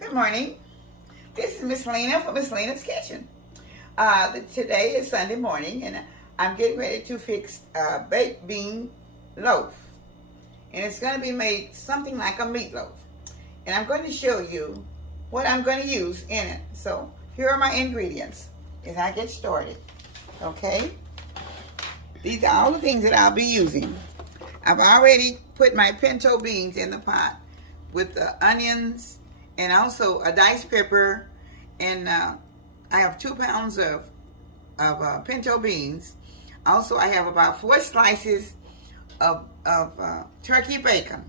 Good morning. This is Miss Lena from Miss Lena's Kitchen. Today is Sunday morning, and I'm getting ready to fix baked bean loaf. And it's going to be made something like a meatloaf. And I'm going to show you what I'm going to use in it. So here are my ingredients as I get started. Okay? These are all the things that I'll be using. I've already put my pinto beans in the pot with the onions and also a diced pepper, and I have 2 pounds of pinto beans. Also, I have about 4 slices of turkey bacon.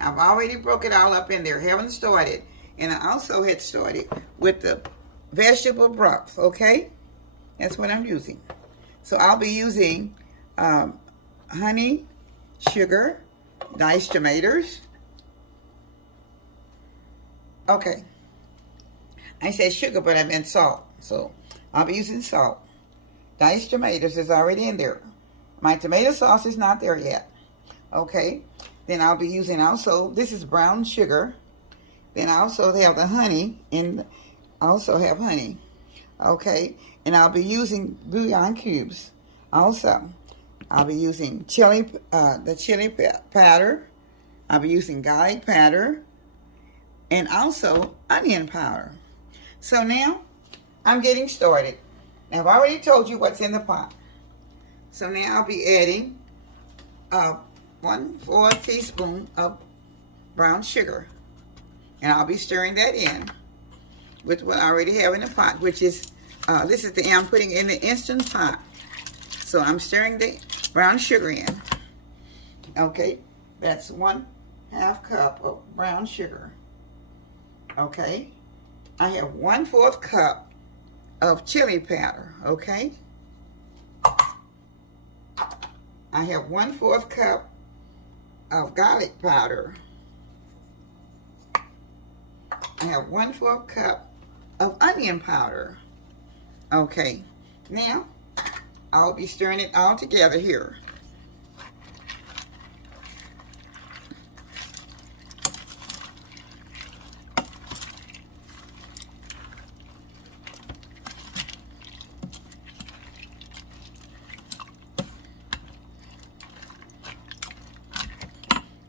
I've already broke it all up in there, haven't started. And I also had started with the vegetable broth, okay? That's what I'm using. So I'll be using honey, sugar, diced tomatoes. Okay. I said sugar, but I meant salt. So I'll be using salt. Diced tomatoes is already in there. My tomato sauce is not there yet. Okay. Then I'll be using also, this is brown sugar. Then I also have the honey, and also have honey. Okay. And I'll be using bouillon cubes. Also, I'll be using the chili powder. I'll be using garlic powder. And also onion powder. So now I'm getting started. Now I've already told you what's in the pot. So now I'll be adding 1/4 teaspoon of brown sugar. And I'll be stirring that in with what I already have in the pot, which is, this is I'm putting in the Instant Pot. So I'm stirring the brown sugar in. Okay, that's 1/2 cup of brown sugar. Okay, I have 1/4 cup of chili powder. Okay, I have 1/4 cup of garlic powder. I have 1/4 cup of onion powder. Okay, now I'll be stirring it all together here.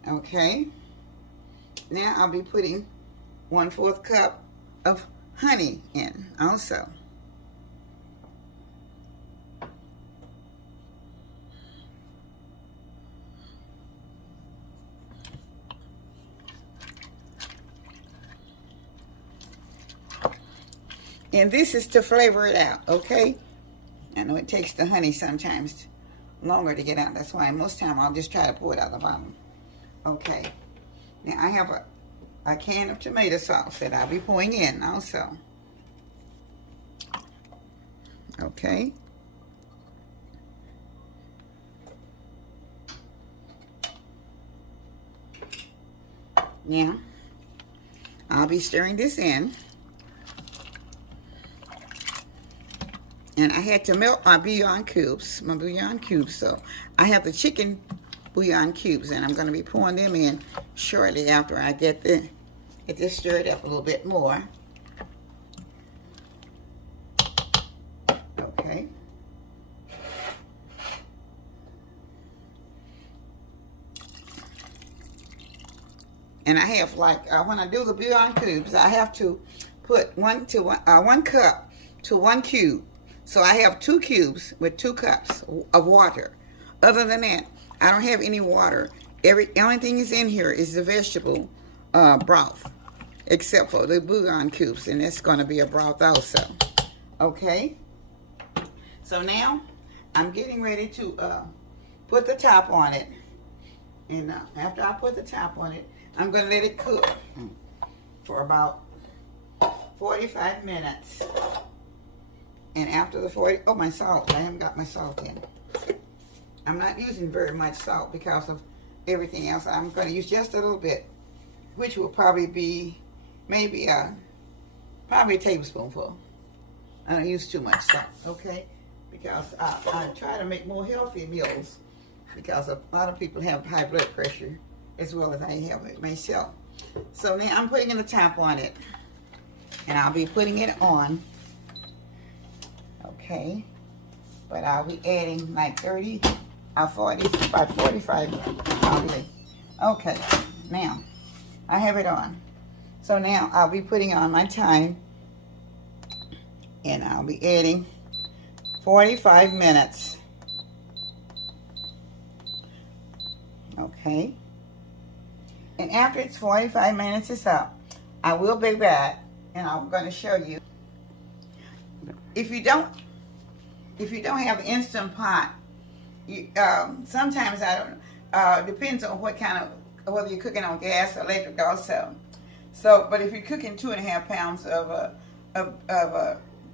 Okay, now I'll be putting 1/4 cup of honey in also. And this is to flavor it out, okay? I know it takes the honey sometimes longer to get out. That's why most time I'll just try to pour it out the bottom. Okay, now I have a can of tomato sauce that I'll be pouring in also. Okay. Now, I'll be stirring this in. And I had to melt my bouillon cubes, so I have the chicken bouillon cubes, and I'm going to be pouring them in shortly after I get this stirred up a little bit more. Okay. And I have, like, when I do the bouillon cubes, I have to put 1 cup to 1 cube. So I have 2 cubes with 2 cups of water. Other than that, I don't have any water. Only thing is in here is the vegetable broth, except for the bouillon cubes, and it's going to be a broth also. Okay. So now I'm getting ready to put the top on it, and after I put the top on it, I'm going to let it cook for about 45 minutes. And after the 40, oh, my salt, I haven't got my salt in. I'm not using very much salt because of everything else. I'm going to use just a little bit, which will probably be maybe probably a tablespoonful. I don't use too much salt, okay? Because I try to make more healthy meals, because a lot of people have high blood pressure as well as I have it myself. So now I'm putting in the top on it. and I'll be putting it on. Okay, but I'll be adding like 30 or 40, about 45 probably. Okay, now I have it on. So now I'll be putting on my thyme, and I'll be adding 45 minutes. Okay, and after it's 45 minutes is up, I will be back, and I'm going to show you. If you don't have an Instant Pot, you, sometimes I don't. Depends on what kind of, whether you're cooking on gas or electric also. So, but if you're cooking 2.5 pounds of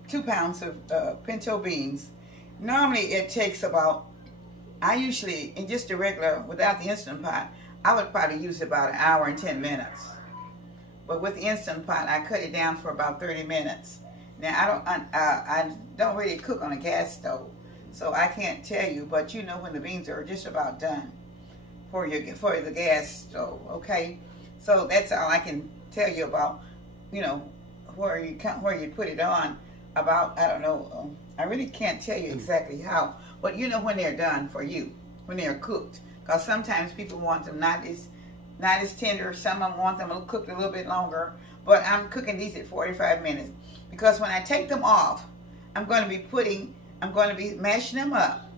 2 pounds of pinto beans, normally it takes about. I usually, in just a regular, without the Instant Pot, I would probably use about 1 hour and 10 minutes. But with the Instant Pot, I cut it down for about 30 minutes. Now, I don't really cook on a gas stove, so I can't tell you, but you know when the beans are just about done for the gas stove, okay? So that's all I can tell you about, you know, where you put it on. About, I don't know, I really can't tell you exactly how, but you know when they're done for you, when they're cooked. Because sometimes people want them not as tender. Some of them want them cooked a little bit longer. But I'm cooking these at 45 minutes. Because when I take them off, I'm going to be mashing them up.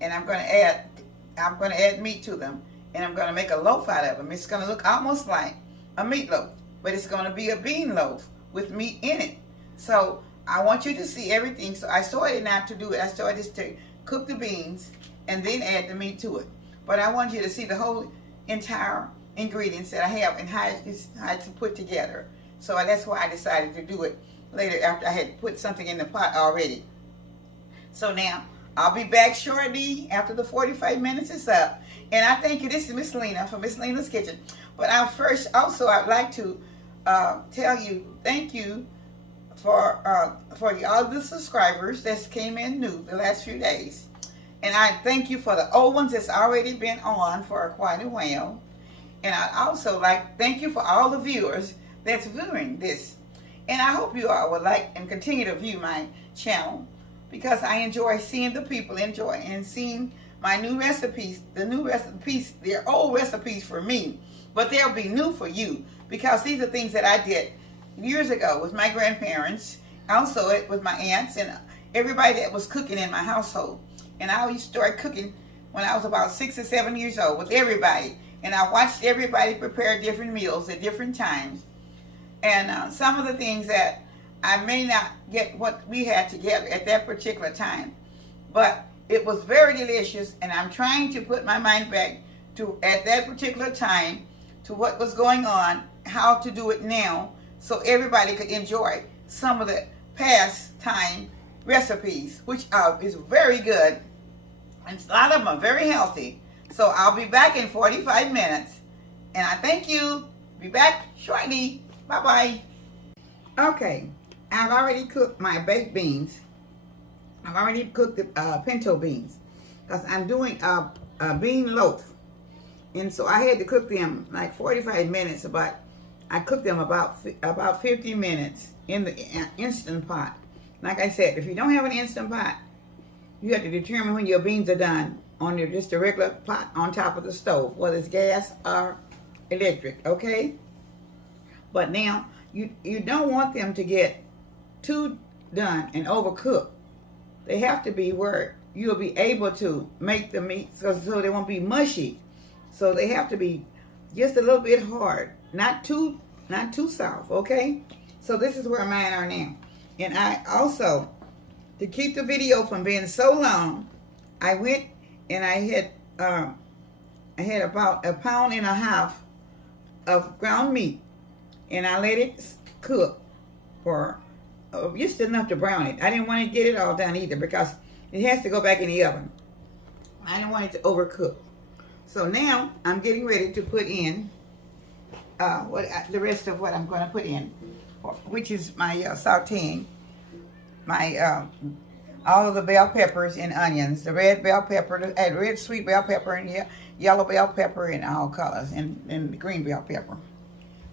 And I'm going to add meat to them. And I'm going to make a loaf out of them. It's going to look almost like a meatloaf. But it's going to be a bean loaf with meat in it. So I want you to see everything. So I started not to do it. I started just to cook the beans and then add the meat to it. But I want you to see the whole entire ingredients that I have and how it's put together. So that's why I decided to do it later after I had put something in the pot already. So now I'll be back shortly after the 45 minutes is up. And I thank you. This is Miss Lena from Miss Lena's Kitchen. But I'd like to tell you thank you for all the subscribers that came in new the last few days. And I thank you for the old ones that's already been on for quite a while. And I also thank you for all the viewers that's viewing this. And I hope you all would like and continue to view my channel, because I enjoy seeing the people enjoy and seeing my new recipes, they're old recipes for me, but they'll be new for you, because these are things that I did years ago with my grandparents, also with my aunts and everybody that was cooking in my household. And I always started cooking when I was about 6 or 7 years old with everybody. And I watched everybody prepare different meals at different times. And some of the things that I may not get what we had together at that particular time. But it was very delicious. And I'm trying to put my mind back to at that particular time to what was going on, how to do it now, so everybody could enjoy some of the past time recipes, which is very good, and a lot of them are very healthy. So I'll be back in 45 minutes, and I thank you. Be back shortly. Bye-bye. Okay, I've already cooked my baked beans. I've already cooked the pinto beans, because I'm doing a bean loaf, and so I had to cook them like 45 minutes, but I cooked them about 50 minutes in the Instant Pot. Like I said, if you don't have an Instant Pot, you have to determine when your beans are done on just a regular pot on top of the stove, whether it's gas or electric, okay? But now, you don't want them to get too done and overcooked. They have to be where you'll be able to make the meat so they won't be mushy. So they have to be just a little bit hard, not too soft, okay? So this is where mine are now. And I also, to keep the video from being so long, I went and I had about 1.5 pounds of ground meat, and I let it cook for just enough to brown it. I didn't want to get it all done either, because it has to go back in the oven. I didn't want it to overcook. So now I'm getting ready to put in the rest of what I'm going to put in, which is my sauteing, my all of the bell peppers and onions, the red bell pepper, the red sweet bell pepper, and yellow bell pepper in all colors, and the green bell pepper.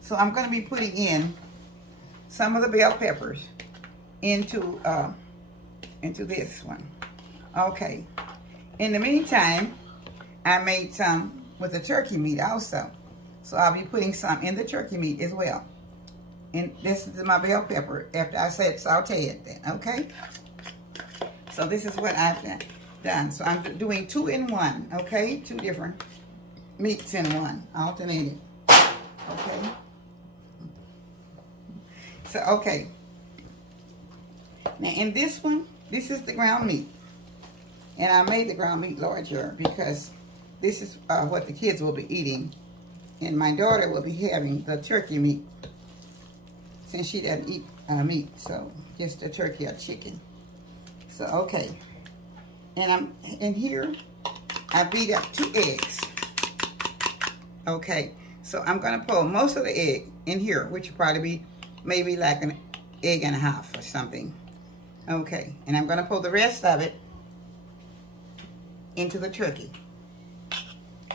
So I'm going to be putting in some of the bell peppers into this one. Okay. In the meantime, I made some with the turkey meat also. So I'll be putting some in the turkey meat as well. And this is my bell pepper after I said saute it then, okay? So this is what I've done. So I'm doing 2 in 1, okay? 2 different meats in one, alternating, okay? So, okay. Now in this one, this is the ground meat. And I made the ground meat larger because this is what the kids will be eating. And my daughter will be having the turkey meat since she doesn't eat meat. So just a turkey or chicken. So, okay. And I'm in here, I beat up 2 eggs. Okay. So I'm going to pour most of the egg in here, which will probably be maybe like an egg and a half or something. Okay. And I'm going to pour the rest of it into the turkey.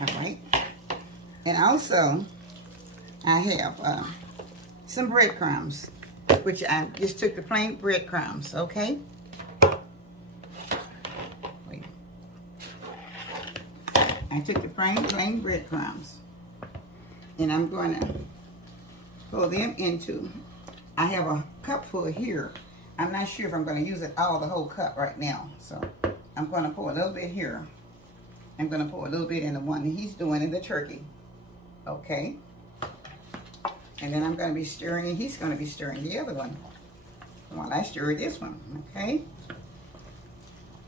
All right. And also, I have some breadcrumbs, which I just took the plain breadcrumbs, okay? Wait. I took the plain breadcrumbs, and I'm going to pour them into, I have a cup full here. I'm not sure if I'm going to use it all, the whole cup right now, so I'm going to pour a little bit here. I'm going to pour a little bit in the one that he's doing in the turkey. Okay. And then I'm going to be stirring, and he's going to be stirring the other one while I stir this one. Okay.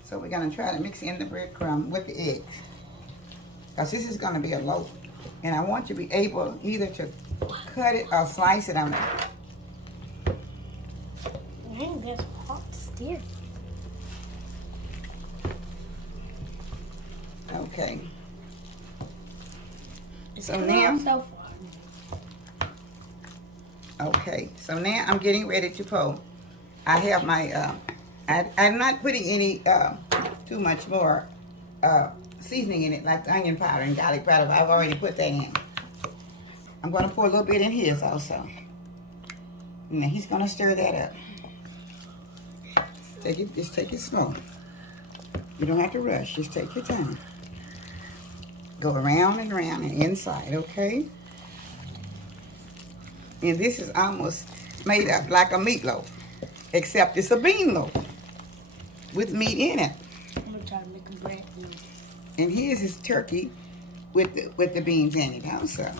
So we're going to try to mix in the breadcrumb with the eggs, because this is going to be a loaf. And I want you to be able either to cut it or slice it on it. Dang, that's hot still. Okay. So now, okay. So now I'm getting ready to pour. I have my, I'm not putting any too much more seasoning in it, like the onion powder and garlic powder. But I've already put that in. I'm going to pour a little bit in his also. Now he's going to stir that up. Just take it slow. You don't have to rush. Just take your time. Go around and around and inside, okay? And this is almost made up like a meatloaf, except it's a bean loaf with meat in it. I'm gonna try to make a bread. And here's his turkey with the beans in it also.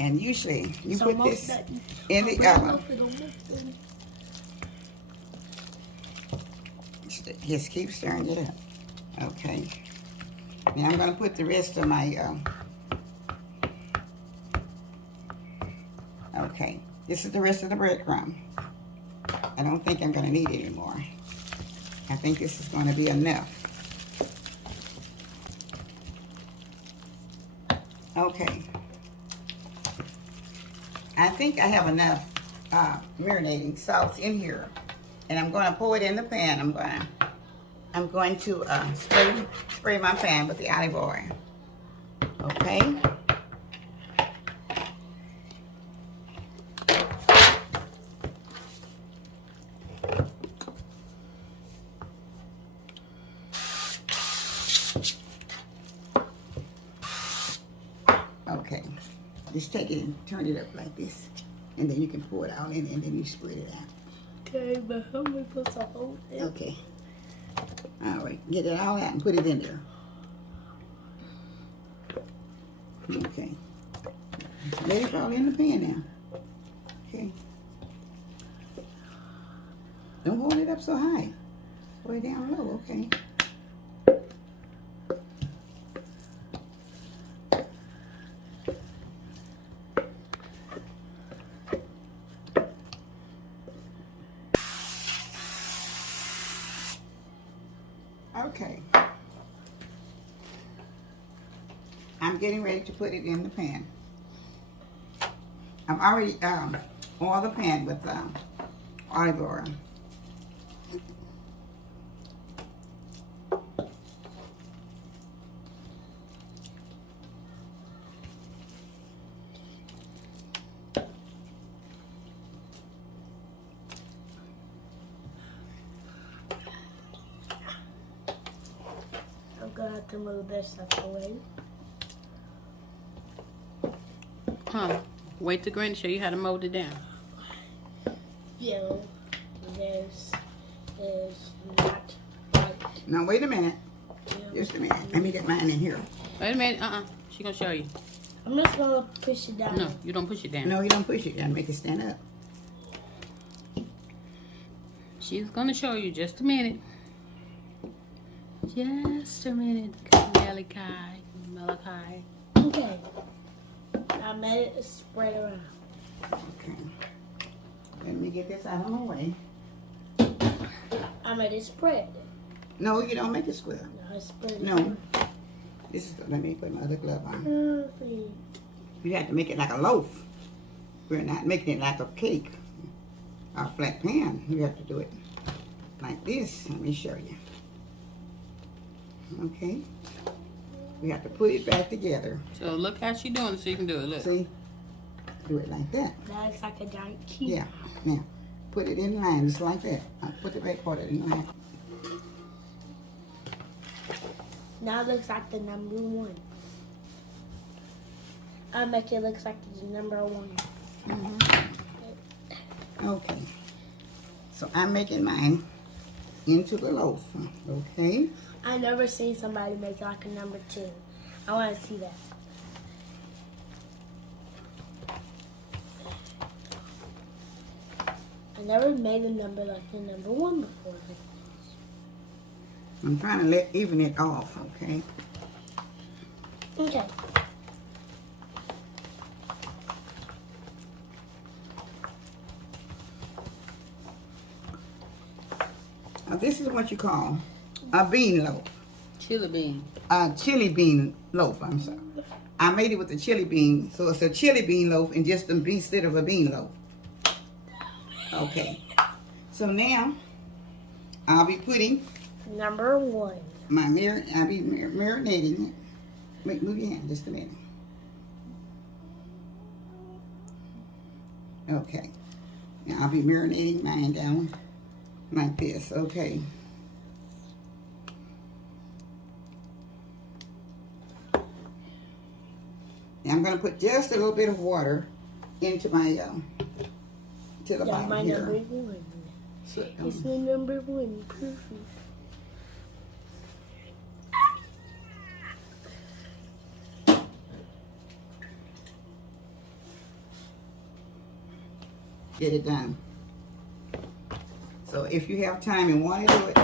And usually you put this in the oven. Just keep stirring it up. Okay. Now I'm going to put the rest of my, okay. This is the rest of the breadcrumb. I don't think I'm going to need it anymore. I think this is going to be enough. Okay. I think I have enough marinating salts in here. And I'm going to pour it in the pan. I'm going to spray my pan with the olive oil. Okay. Okay. Just take it and turn it up like this, and then you can pour it out in, and then you spread it out. Okay, but how am I supposed to hold it? Okay. All right, get it all out and put it in there. Okay. Let it fall in the pan now. Okay. Don't hold it up so high. Hold it down low, okay. Okay. I'm getting ready to put it in the pan. I've already oiled the pan with olive oil. to move this stuff away. Huh. Wait till Granny show you how to mold it down. Yeah, this is not right. Now, wait a minute. Yeah. Just a minute. Let me get mine in here. Wait a minute. She gonna show you. I'm just gonna push it down. No, you don't push it down. No, you don't push it down. Make it stand up. She's gonna show you. Just a minute. Just a minute. Malachi. Okay. I made it spread around. Okay. Let me get this out of my way. I made it spread. No, you don't make it square. No, I spread it No. around. This is. Let me put my other glove on. Perfect. You have to make it like a loaf. We're not making it like a cake or a flat pan. You have to do it like this. Let me show you. Okay. We have to put it back together. So look how she doing it so you can do it. Look. See? Do it like that. That looks like a giant cube. Yeah. Now, put it in line just like that. Put the back part in line. Now it looks like the number one. I make it look like the number one. Okay. So I'm making mine into the loaf. Okay. I never seen somebody make like a number two. I want to see that. I never made a number like the number one before. I'm trying to even it off. Okay. Okay. Now this is what you call a bean loaf. Chili bean. Chili bean loaf, I'm sorry. I made it with the chili bean, so it's a chili bean loaf and just instead of a bean loaf. Okay. So now, I'll be putting Number one. my I'll be marinating it. Wait, move your hand just a minute. Okay. Now I'll be marinating mine down like this, okay. Now I'm going to put just a little bit of water into my, to the That's bottom my here. number one. So, It's my number one. Perfect. get it done. So if you have time and want to do it,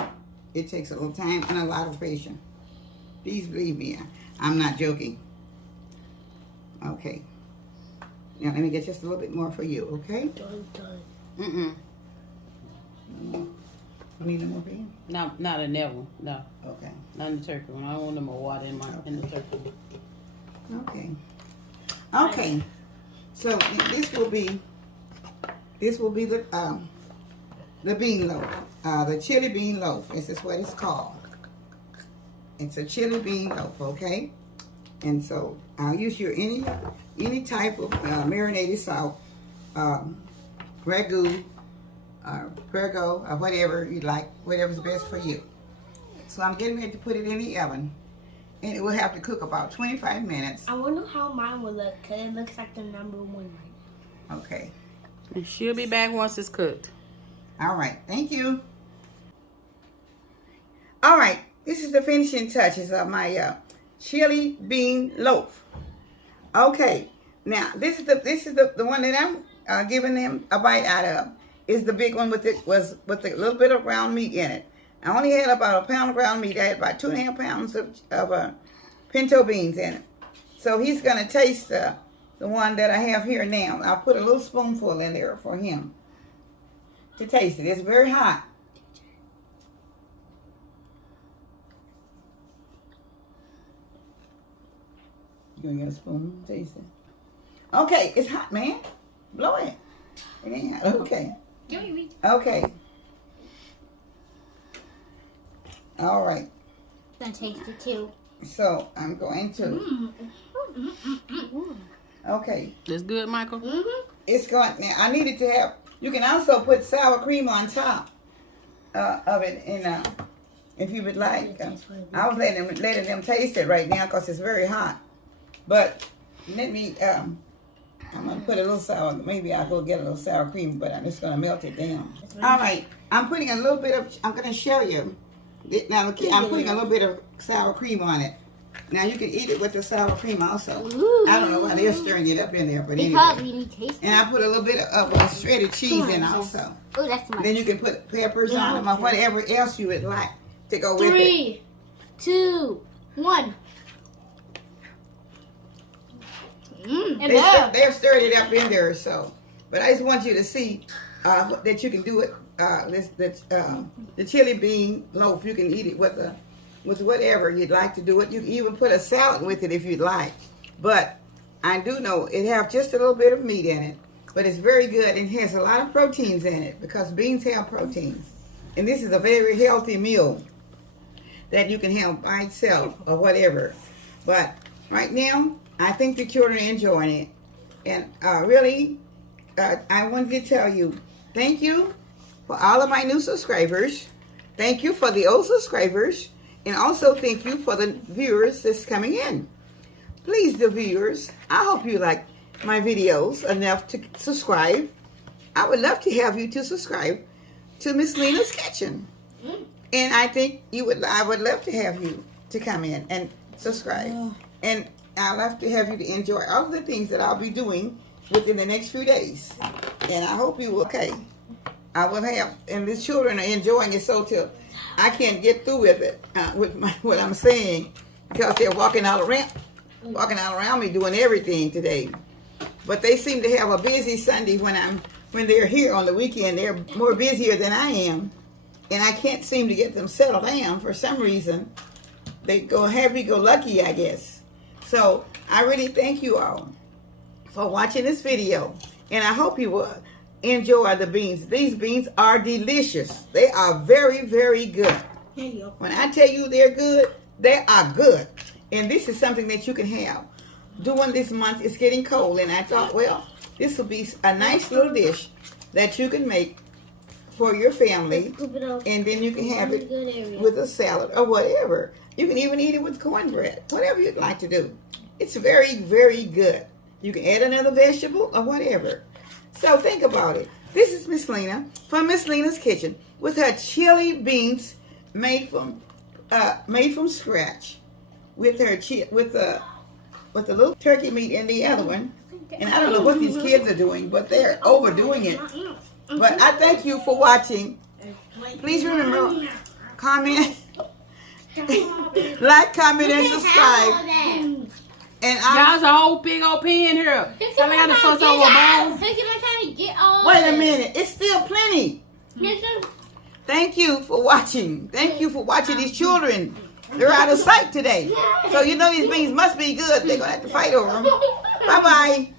it takes a little time and a lot of patience. Please believe me, I'm not joking. Okay. Now let me get just a little bit more for you, okay? Done, done. You need no more for you? No, not in that one. No, Okay. not in the turkey one. I don't want no more water in the turkey. Okay. Okay. So this will be the bean loaf, the chili bean loaf. This is what it's called. It's a chili bean loaf, okay? And so I'll use your any type of marinated salt, ragu, Prego, or whatever you like, whatever's best for you. So I'm getting ready to put it in the oven, and it will have to cook about 25 minutes. I wonder how mine will look, because it looks like the number one right now. Okay. And she'll be back once it's cooked. All right. Thank you. All right. This is the finishing touches of my chili bean loaf. Okay. Now this is the one that I'm giving them a bite out of. Is the big one with a little bit of ground meat in it. I only had about a pound of ground meat. I had about 2.5 pounds of pinto beans in it. So he's gonna taste the one that I have here now. I'll put a little spoonful in there for him to taste it. It's very hot. You gonna get a spoon? Taste it. Okay, it's hot, man. Blow it. It ain't hot. Okay. Okay. All right. I taste it too. So I'm going to. Okay. That's good, Michael? It's going. Now I needed to have. You can also put sour cream on top of it, and if you would like. I was letting them taste it right now because it's very hot. But let me, I'm going to put a little sour, maybe I'll go get a little sour cream, but I'm just going to melt it down. All right, I'm putting a little bit of, I'm going to show you. Now, look, I'm putting a little bit of sour cream on it. Now, you can eat it with the sour cream also. Ooh. I don't know why they're stirring it up in there, but It anyway. probably really tastes. And I put a little bit of shredded cheese in also. Oh, that's much. Then you can put peppers on them or whatever else you would like to go with it. 3, 2, 1. They've stirred it up in there, so. But I just want you to see that you can do it. The chili bean loaf, you can eat it with whatever you'd like to do it. You can even put a salad with it if you'd like. But I do know it has just a little bit of meat in it. But it's very good and has a lot of proteins in it because beans have proteins. And this is a very healthy meal that you can have by itself or whatever. But right now, I think the children are enjoying it. And really, I wanted to tell you, thank you for all of my new subscribers. Thank you for the old subscribers. And also thank you for the viewers that's coming in. Please, the viewers, I hope you like my videos enough to subscribe. I would love to have you to subscribe to Miss Lena's Kitchen. And I think I would love to have you to come in and subscribe. And I'd love to have you to enjoy all of the things that I'll be doing within the next few days. And I hope you will. Okay. I will have, and the children are enjoying it so till I can't get through with it, what I'm saying, because they're walking all around me doing everything today. But they seem to have a busy Sunday when they're here on the weekend. They're more busier than I am, and I can't seem to get them settled down for some reason. They go happy-go-lucky, I guess. So I really thank you all for watching this video, and I hope you will enjoy the beans. These beans are delicious. They are very, very good. When I tell you they're good, they are good. And this is something that you can have. During this month, it's getting cold, and I thought, well, this will be a nice little dish that you can make for your family, and then you can have it with a salad or whatever. You can even eat it with cornbread, whatever you'd like to do. It's very, very good. You can add another vegetable or whatever. So think about it. This is Miss Lena from Miss Lena's Kitchen with her chili beans made from scratch, with the little turkey meat in the other one. And I don't know what these kids are doing, but they're overdoing it. But I thank you for watching. Please remember, comment, like, comment, and subscribe. And Y'all's a whole big old pan here. I got to fuss over a bowl. Wait a minute. It's still plenty. Thank you for watching. Thank you for watching these children. They're out of sight today. So you know these beans must be good. They're going to have to fight over them. Bye-bye.